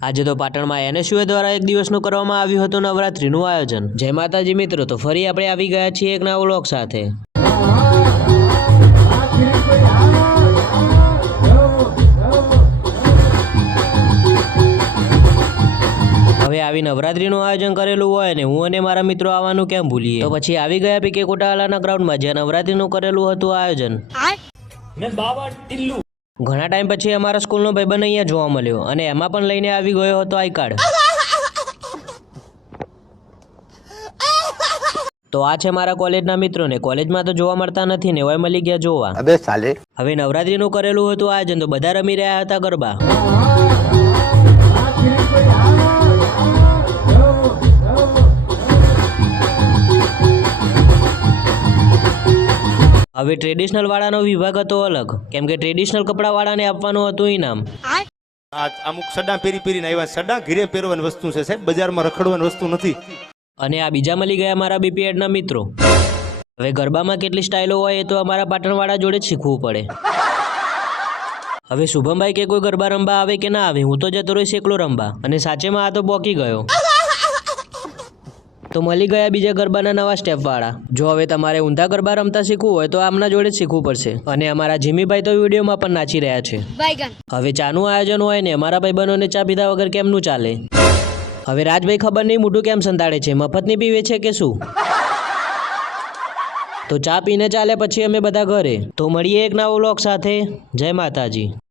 આજે તો પાટણમાં એનએસયુએ દ્વારા એક દિવસનું કરવામાં આવ્યું હતું નવરાત્રીનું આયોજન। જય માતાજી મિત્રો, તો ફરી આપણે આવી ગયા છીએ એક નવા વ્લોગ સાથે। હવે આવી નવરાત્રીનું આયોજન કરેલું હોય ને હું અને મારા મિત્રો આવવાનું કેમ ભૂલીએ? તો પછી આવી ગયા પીકે કોટાવાલાના ગ્રાઉન્ડમાં જ્યાં નવરાત્રીનું કરેલું હતું આયોજન। ઘણા ટાઈમ પછી અમારા સ્કૂલનો ભાઈબંધ અહીંયા જોવા મળ્યો અને એમાં પણ લઈને આવી ગયો હતો આઈ કાર્ડ। તો આ છે મારા કોલેજના મિત્રોને, કોલેજમાં તો જોવા મળતા નથી ને, હવે મળી ગયા જોવા। અબે સાલે। હવે નવરાત્રીનું કરેલું હતું આયોજન તો બધા રમી રહ્યા હતા ગરબા। હવે ટ્રેડિશનલ વાળાનો વિભાગ હતો અલગ, કેમ કે ટ્રેડિશનલ કપડા વાળાને આપવાનું હતું ઇનામ। અમુક સડા પહેરીને આવ્યા, સડા ઘીરે પહેરવાની વસ્તુ છે સાહેબ, બજારમાં રખડવાની વસ્તુ નથી। અને આ બીજા મળી ગયા મારા બીપીએડના મિત્રો। હવે ગરબામાં કેટલી સ્ટાઇલો હોય એ તો અમારા પાટણવાળા જોડે જ શીખવું પડે। હવે શુભમભાઈ કે કોઈ ગરબા રમવા આવે કે ના આવે, હું તો જતો રહીશ એકલો રમવા, અને સાચેમાં આ તો બોકી ગયો। તો મળી ગયા બીજા ગરબાના નવા સ્ટેપ વાળા। જો હવે તમારે ઊંધા ગરબા રમતા શીખવું હોય તો આમના જોડે જ શીખવું પડશે। અને અમારા જીમીભાઈ તો વિડીયોમાં પણ નાચી રહ્યા છે। હવે ચાનું આયોજન હોય ને અમારા ભાઈબંધોને ચા પીધા વગર કેમનું ચાલે? હવે રાજભાઈ ખબર નહીં મોઢું કેમ સંતાડે છે, મફતની પીવે છે કે શું? તો ચા પીને ચાલે પછી અમે બધા ઘરે। તો મળીએ એક નવો વ્લોગ સાથે। જય માતાજી।